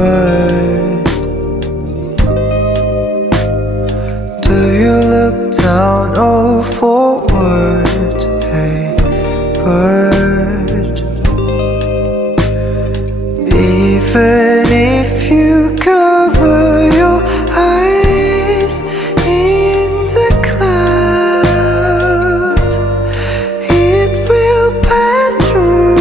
bird? Do you look down or forward? Hey, bird. Even if you cover your eyes in the clouds, it will pass through.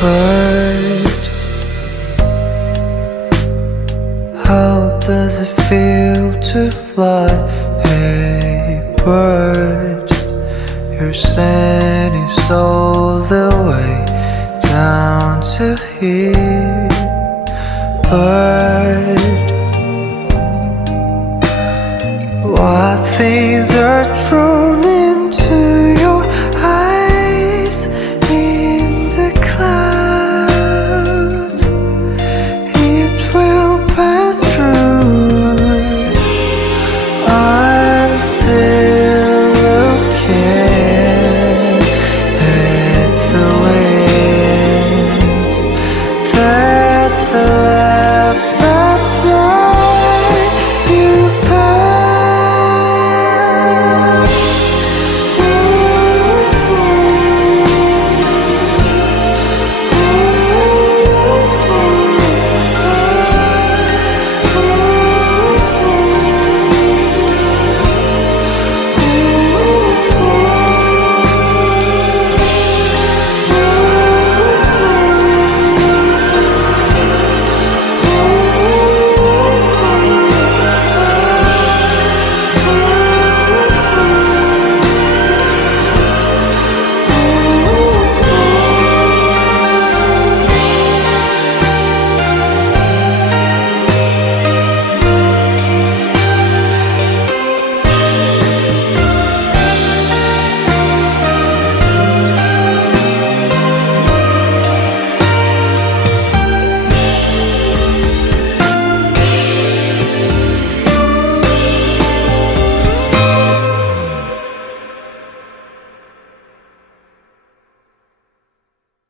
Bird, how does it feel to fly? Hey, bird, you're standing all the way down to here. Bird, what things are